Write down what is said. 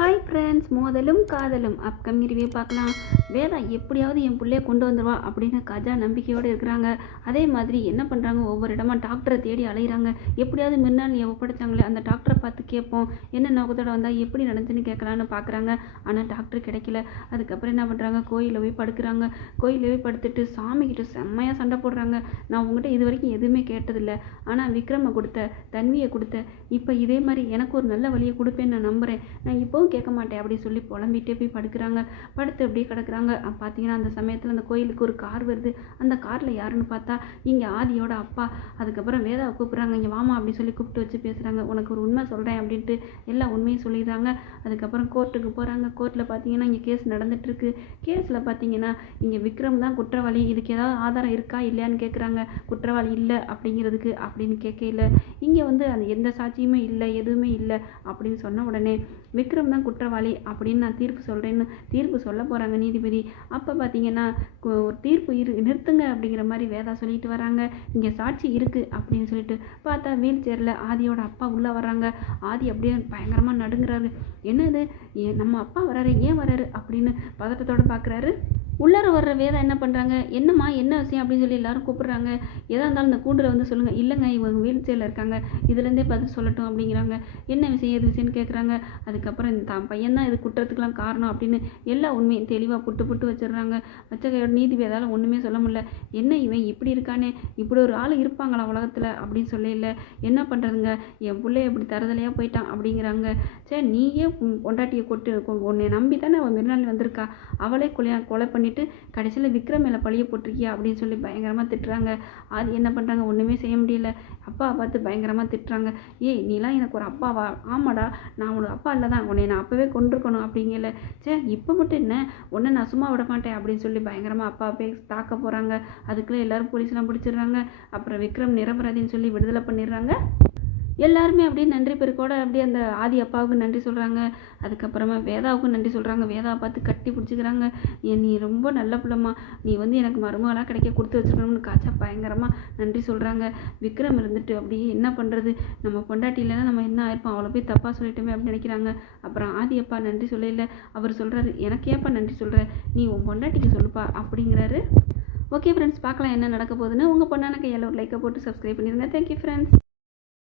Hi friends, மோதலும் காதலும் upcoming review பார்க்கலாம். வேதா எப்படியாவது என் பிள்ளைய கொண்டு வந்துடுவா அப்படின்னு கஜா நம்பிக்கையோடு இருக்கிறாங்க. அதே மாதிரி என்ன பண்ணுறாங்க, ஒவ்வொரு இடமா டாக்டரை தேடி அலையிறாங்க. எப்படியாவது மின்னாள் நீ ஒப்படைச்சாங்களே அந்த டாக்டரை பார்த்து கேட்போம், என்ன நோக்கத்தோட வந்தால் எப்படி நடந்துன்னு கேட்கலான்னு பார்க்குறாங்க. ஆனால் டாக்டர் கிடைக்கல. அதுக்கப்புறம் என்ன பண்ணுறாங்க, கோயிலில் போய் படுக்கிறாங்க. கோயிலில் போய் படுத்துட்டு சாமிக்கிட்ட செம்மையாக சண்டை போடுறாங்க. நான் உங்கள்கிட்ட இது வரைக்கும் எதுவுமே கேட்டதில்லை, ஆனால் விக்ரமை கொடுத்த, தன்வியை கொடுத்த, இப்போ இதே மாதிரி எனக்கு ஒரு நல்ல வழியை கொடுப்பேன்னு நான் நம்புகிறேன். நான் இப்போவும் கேட்க மாட்டேன் அப்படி சொல்லி புலம்பிகிட்டே போய் படுக்கிறாங்க. படுத்து அப்படியே கிடக்குறாங்க. பார்த்தீங்கன்னா அந்த சமயத்தில் அந்த கோயிலுக்கு ஒரு கார் வருது. அந்த காரில் யாருன்னு பார்த்தா இங்கே ஆதியோட அப்பா. அதுக்கப்புறம் வேதாவை கூப்பிட்றாங்க, இங்கே வாமா அப்படி சொல்லி கூப்பிட்டு வச்சு பேசுகிறாங்க. உனக்கு ஒரு உண்மை சொல்கிறேன் அப்படின்ட்டு எல்லா உண்மையும் சொல்லிடுறாங்க. அதுக்கப்புறம் கோர்ட்டுக்கு போகிறாங்க. கோர்ட்டில் பார்த்தீங்கன்னா இங்கே கேஸ் நடந்துகிட்ருக்கு. கேஸில் பார்த்தீங்கன்னா இங்கே விக்ரம் தான் குற்றவாளி, இதுக்கு ஏதாவது ஆதாரம் இருக்கா இல்லையான்னு கேட்குறாங்க. குற்றவாளி இல்லை அப்படிங்கிறதுக்கு அப்படின்னு கேட்கல. இங்கே வந்து அந்த எந்த சாட்சியுமே இல்லை, எதுவுமே இல்லை அப்படின்னு சொன்ன உடனே விக்ரம் தான் குற்றவாளி அப்படின்னு நான் தீர்ப்பு சொல்கிறேன்னு தீர்ப்பு சொல்ல போகிறாங்க நீதிபதி. அப்போ பார்த்தீங்கன்னா ஒரு தீர்ப்பு நிறுத்துங்க அப்படிங்கிற மாதிரி வேதா சொல்லிட்டு வராங்க. இங்கே சாட்சி இருக்குது அப்படின்னு சொல்லிட்டு பார்த்தா வீல் சேரில் ஆதியோட அப்பா உள்ளே வர்றாங்க. ஆதி அப்படியே பயங்கரமாக நடுங்கிறாரு. என்னது, நம்ம அப்பா வராரு, ஏன் வராரு அப்படின்னு பதட்டத்தோடு பார்க்குறாரு. உள்ளார வர்ற வேதா என்ன பண்ணுறாங்க, என்னம்மா என்ன விஷயம் அப்படின்னு சொல்லி எல்லாரும் கூப்பிட்றாங்க. எதாக இருந்தாலும் இந்த கூண்டில் வந்து சொல்லுங்கள். இல்லைங்க, இவங்க வீல் சேரில் இருக்காங்க, இதுலேருந்தே பதில் சொல்லட்டும் அப்படிங்கிறாங்க. என்ன விஷயம் எது விஷயம்னு கேட்குறாங்க. அதுக்கப்புறம் தான் பையன் தான் இது குற்றத்துக்கெலாம் காரணம் அப்படின்னு எல்லா உண்மையும் தெளிவாக புட்டு வச்சிடுறாங்க. வச்ச கையோட நீதிபதியால் ஒன்றுமே சொல்ல முடியல. என்ன இவன் இப்படி இருக்கானே, இப்படி ஒரு ஆள் இருப்பாங்களா உலகத்தில் அப்படின்னு சொல்லல. என்ன பண்ணுறதுங்க, என் பிள்ளைய இப்படி தரதலையாக போயிட்டான் அப்படிங்கிறாங்க. சரி, நீயே பொண்டாட்டியை உன்னை நம்பி தானே அவன் மிருநாள் வந்திருக்கா, அவளே கொலை பண்ணிட்டு கடைசியில் விக்ரம் மேலே பழிய போட்டிருக்கியா அப்படின்னு சொல்லி பயங்கரமாக திட்டுறாங்க. அது என்ன பண்ணுறாங்க, ஒன்றுமே செய்ய முடியல. அப்பா பார்த்து பயங்கரமாக திட்டுறாங்க. ஏய், நீலாம் எனக்கு ஒரு அப்பாவா? ஆமாடா, நான் உனக்கு அப்பா இல்லை தான், உன்னை நான் அப்போவே கொண்டிருக்கணும் அப்படிங்கல. சரி, இப்போ மட்டும் என்ன, உன்னை நான் சும்மா விட மாட்டேன் அப்படின்னு சொல்லி பயங்கரமாக அப்பா போய் தாக்க போகிறாங்க. அதுக்குள்ளே எல்லோரும் போலீஸ்லாம் பிடிச்சிடுறாங்க. அப்புறம் விக்ரம் நிரபராதின்னு சொல்லி விடுதலை பண்ணிடுறாங்க. எல்லாருமே அப்படியே நன்றி பெருக்கோட அப்படியே அந்த ஆதி அப்பாவுக்கு நன்றி சொல்கிறாங்க. அதுக்கப்புறமா வேதாவுக்கும் நன்றி சொல்கிறாங்க. வேதாவை பார்த்து கட்டி பிடிச்சிக்கிறாங்க. நீ ரொம்ப நல்ல பிள்ளைம்மா, நீ வந்து எனக்கு மருமகளாக கிடைக்க கொடுத்து வச்சுக்கணும்னு காய்ச்சா பயங்கரமாக நன்றி சொல்கிறாங்க. விக்ரம் இருந்துட்டு அப்படியே என்ன பண்ணுறது, நம்ம பொண்டாட்டி இல்லைன்னா நம்ம என்ன ஆயிருப்போம், அவளை போய் தப்பாக சொல்லிட்டோமே அப்படின்னு நினைக்கிறாங்க. அப்புறம் ஆதி அப்பா நன்றி சொல்லல. அவர் சொல்கிறாரு, எனக்கு ஏப்பா நன்றி சொல்கிற, நீ உன் பொண்டாட்டிக்கு சொல்லுப்பா அப்படிங்கிறாரு. ஓகே ஃப்ரெண்ட்ஸ், பார்க்கலாம் என்ன நடக்க போகுதுன்னு. உங்கள் பொண்ணான கையால் ஒரு லைக்கை போட்டு சப்ஸ்கிரைப் பண்ணிடுங்க. Thank you friends.